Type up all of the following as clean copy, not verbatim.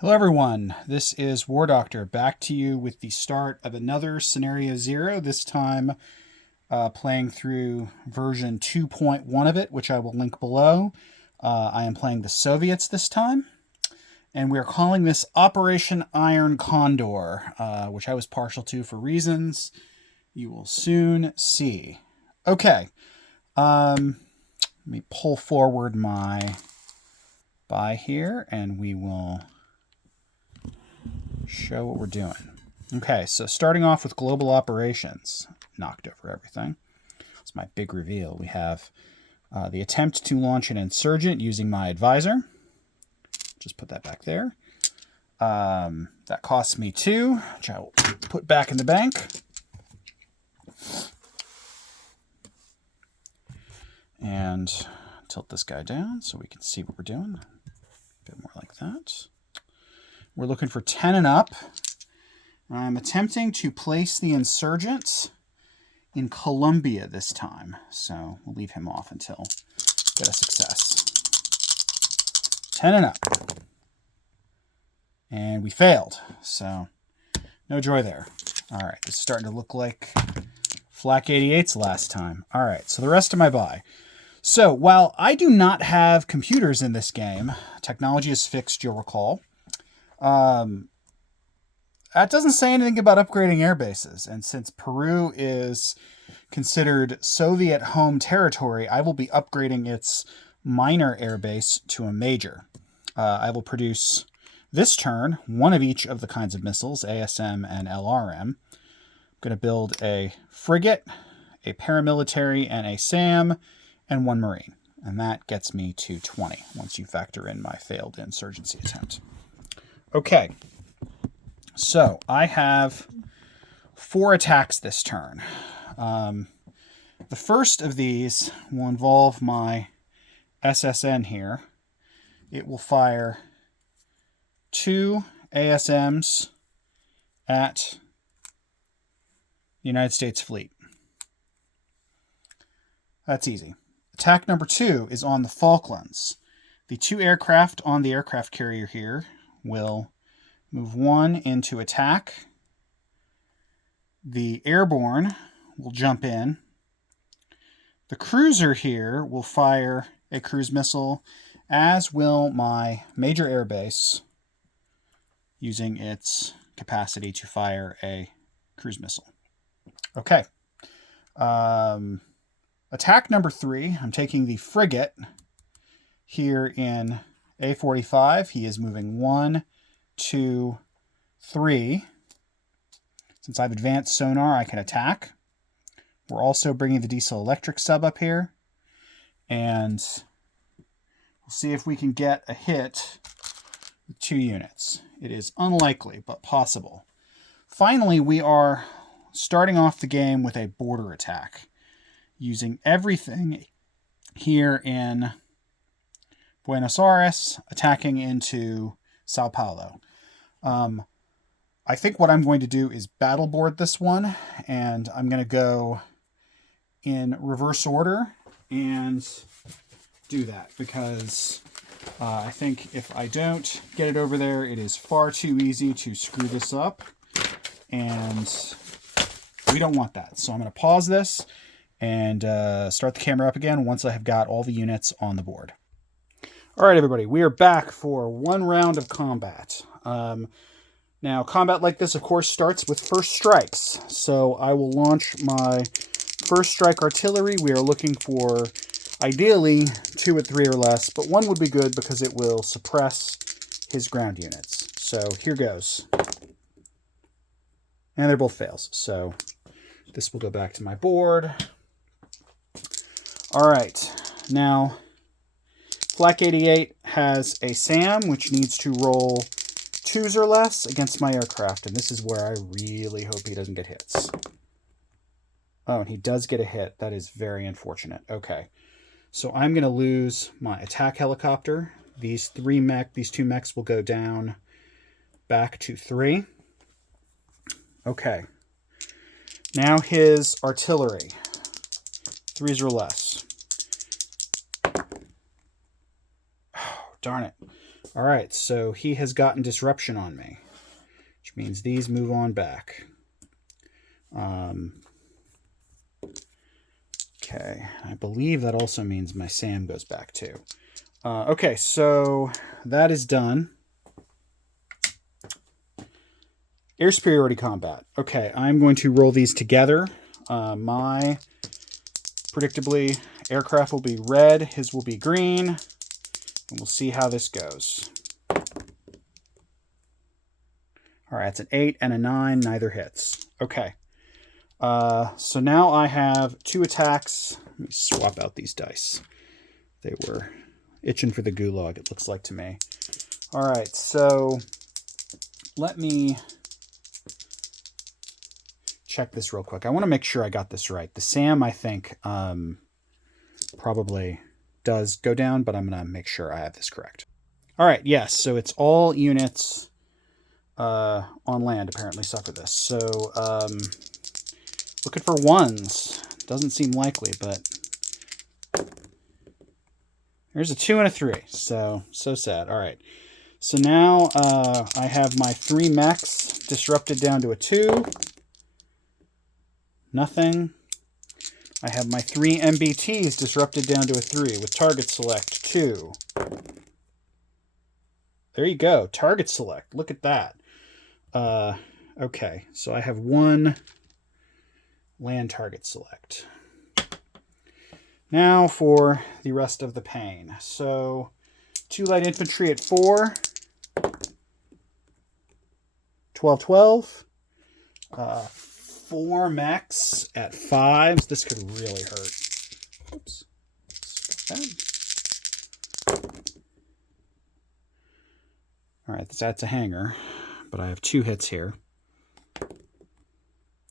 Hello everyone, this is War Doctor back to you with the start of another Scenario Zero, this time playing through version 2.1 of it, which I will link below. I am playing the Soviets this time, and we are calling this Operation Iron Condor, which I was partial to for reasons you will soon see. Okay, let me pull forward my buy here, and we will show what we're doing. Okay, so starting off with global operations. Knocked over everything. It's my big reveal. We have the attempt to launch an insurgent using my advisor. Just put that back there. That costs me 2, which I will put back in the bank. And tilt this guy down so we can see what we're doing. A bit more like that. We're looking for 10 and up. I'm attempting to place the insurgent in Colombia this time, so we'll leave him off until get a success. 10 and up. And we failed, so no joy there. All right, this is starting to look like Flak 88's last time. All right, so the rest of my buy. So while I do not have computers in this game, technology is fixed, you'll recall. That doesn't say anything about upgrading air bases, and since Peru is considered Soviet home territory, I will be upgrading its minor air base to a major. I will produce this turn one of each of the kinds of missiles, ASM and LRM. I'm going to build a frigate, a paramilitary, and a SAM, and 1 Marine. And that gets me to 20 once you factor in my failed insurgency attempt. Okay, so I have 4 attacks this turn. The first of these will involve my SSN here. It will fire 2 ASMs at the United States fleet. That's easy. Attack number 2 is on the Falklands. The 2 aircraft on the aircraft carrier here will move 1 into attack. The airborne will jump in. The cruiser here will fire a cruise missile, as will my major airbase, using its capacity to fire a cruise missile. Okay. Attack number 3, I'm taking the frigate here in A45. He is moving 1, 2, 3. Since I've advanced sonar, I can attack. We're also bringing the diesel electric sub up here. And we'll see if we can get a hit with 2 units. It is unlikely, but possible. Finally, we are starting off the game with a border attack, using everything here in Buenos Aires, attacking into Sao Paulo. I think what I'm going to do is battle board this one, and I'm going to go in reverse order and do that, because I think if I don't get it over there, it is far too easy to screw this up, and we don't want that. So I'm going to pause this and start the camera up again once I have got all the units on the board. All right, everybody, we are back for 1 round of combat. Now, combat like this, of course, starts with first strikes. So I will launch my first strike artillery. We are looking for, ideally, 2 at 3 or less, but 1 would be good because it will suppress his ground units. So here goes. And they're both fails. So this will go back to my board. All right, now Flak 88 has a SAM, which needs to roll 2s or less against my aircraft, and this is where I really hope he doesn't get hits. Oh, and he does get a hit. That is very unfortunate. Okay, so I'm going to lose my attack helicopter. These 2 mechs will go down back to 3. Okay, now his artillery. 3s or less. Oh, darn it. All right, so he has gotten disruption on me, which means these move on back. Okay, I believe that also means my Sam goes back too. Okay, so that is done. Air superiority combat. Okay, I'm going to roll these together. My, predictably, aircraft will be red, his will be green, and we'll see how this goes. All right, it's an 8 and a 9, neither hits. Okay. So now I have 2 attacks. Let me swap out these dice. They were itching for the gulag, it looks like to me. All right, so let me check this real quick. I want to make sure I got this right. The Sam, I think, probably does go down, but I'm going to make sure I have this correct. All right, yes, so it's all units on land apparently suffer this. So looking for 1s. Doesn't seem likely, but there's a 2 and a 3. So sad. All right. So now I have my 3 mechs disrupted down to a 2. Nothing. I have my 3 MBTs disrupted down to a 3 with target select 2. There you go. Target select. Look at that. Okay. So I have 1 land target select. Now for the rest of the pain. So 2 light infantry at 4. 12. 4 mechs at 5s. This could really hurt. Oops. All right, that's a hanger, but I have 2 hits here.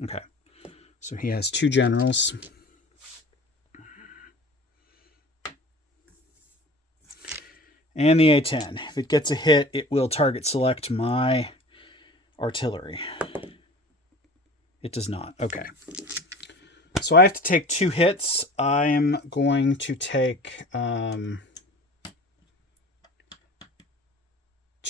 Okay, so he has 2 generals. And the A-10. If it gets a hit, it will target select my artillery. It does not. Okay. So I have to take 2 hits. I'm going to take 2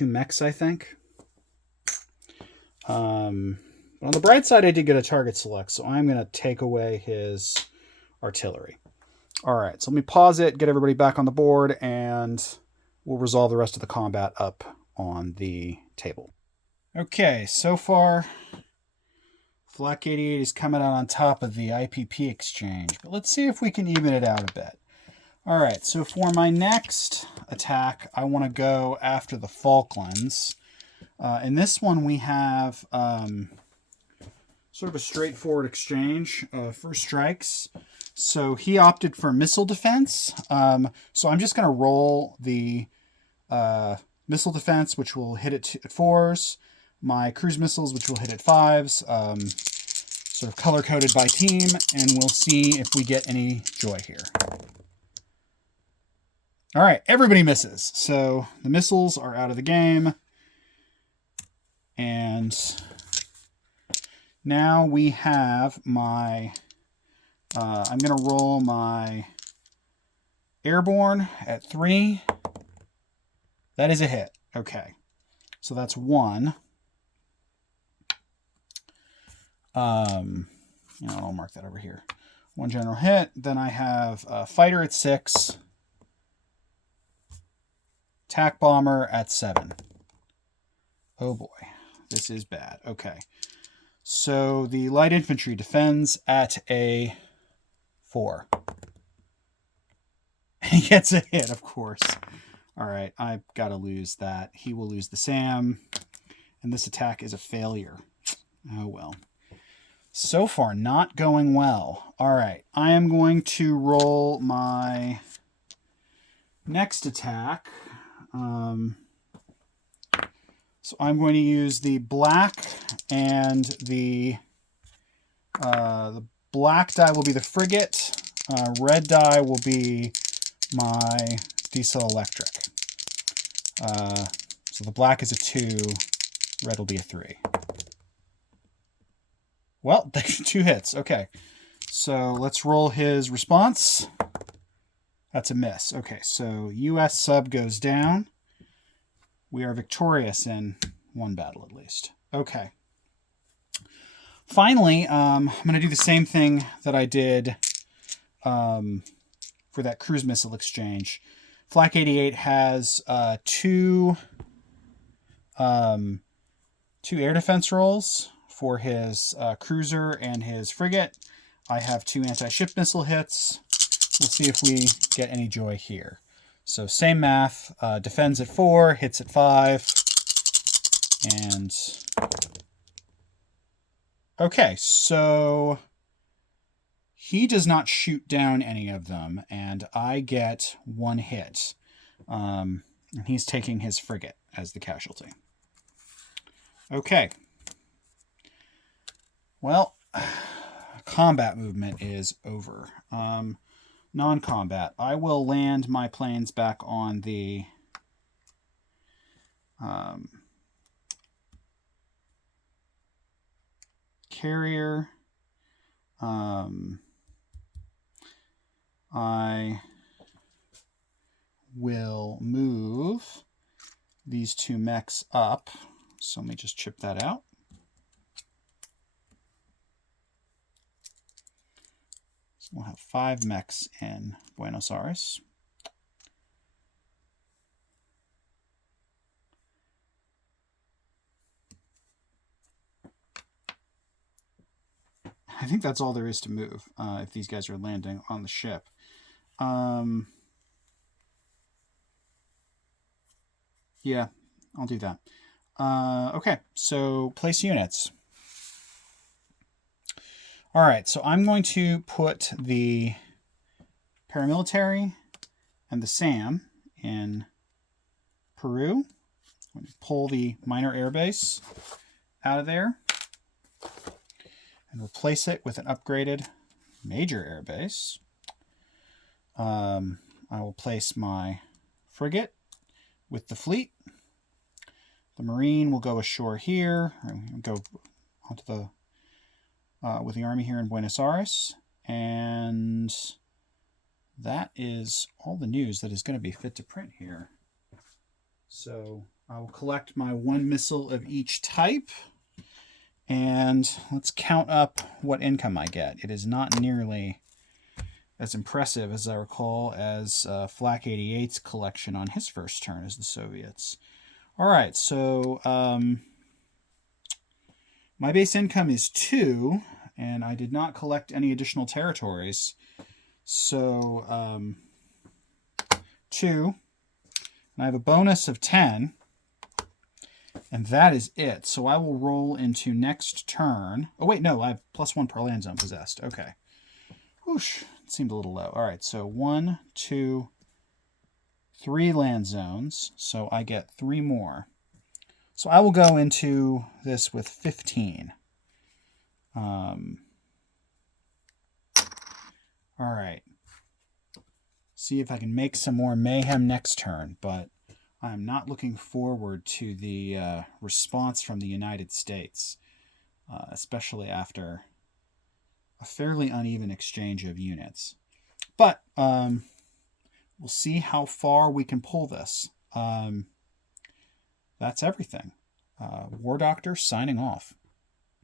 mechs, I think. But on the bright side, I did get a target select, so I'm going to take away his artillery. All right, so let me pause it, get everybody back on the board, and we'll resolve the rest of the combat up on the table. Okay, so far, Flak 88 is coming out on top of the IPP exchange, but let's see if we can even it out a bit. All right, so for my next attack, I want to go after the Falklands. In this one, we have sort of a straightforward exchange for strikes. So he opted for missile defense. So I'm just going to roll the missile defense, which will hit it at 4s. My cruise missiles, which will hit at 5s. Sort of color-coded by team, and we'll see if we get any joy here. All right, everybody misses. So the missiles are out of the game. And now we have my, I'm going to roll my airborne at 3. That is a hit. Okay. So that's 1. I'll mark that over here. 1 general hit. Then I have a fighter at 6. Attack bomber at 7. Oh boy. This is bad. Okay. So the light infantry defends at a 4. He gets a hit, of course. All right. I've got to lose that. He will lose the SAM. And this attack is a failure. Oh well. So far, not going well. All right, I am going to roll my next attack. So I'm going to use the black, and the black die will be the frigate. Red die will be my diesel electric. So the black is a 2, red will be a 3. Well, 2 hits. Okay. So let's roll his response. That's a miss. Okay, so US sub goes down. we are victorious in one battle at least. Okay. Finally, I'm going to do the same thing that I did for that cruise missile exchange. Flak 88 has two air defense rolls for his cruiser and his frigate. I have 2 anti-ship missile hits. We'll see if we get any joy here. So same math, defends at 4, hits at 5, and okay, so he does not shoot down any of them, and I get 1 hit. And he's taking his frigate as the casualty. Okay. Well, combat movement is over. Non-combat. I will land my planes back on the carrier. I will move these 2 mechs up. So let me just chip that out. So we'll have 5 mechs in Buenos Aires. I think that's all there is to move if these guys are landing on the ship. Yeah, I'll do that. Okay, so place units. All right, so I'm going to put the paramilitary and the SAM in Peru. I'm going to pull the minor airbase out of there and replace it with an upgraded major airbase. I will place my frigate with the fleet. The Marine will go ashore here, and go onto the with the army here in Buenos Aires, and that is all the news that is going to be fit to print here. So I will collect my 1 missile of each type, and let's count up what income I get. It is not nearly as impressive as I recall as Flak 88's collection on his first turn as the Soviets. All right, so my base income is 2, and I did not collect any additional territories. So 2, and I have a bonus of 10, and that is it. So I will roll into next turn. Oh wait, no, I have +1 per land zone possessed. Okay. Whoosh, it seemed a little low. All right, so 1, 2, 3 land zones, so I get 3 more. So I will go into this with 15. All right. See if I can make some more mayhem next turn, but I'm not looking forward to the response from the United States, especially after a fairly uneven exchange of units. But we'll see how far we can pull this. That's everything. War Doctor signing off.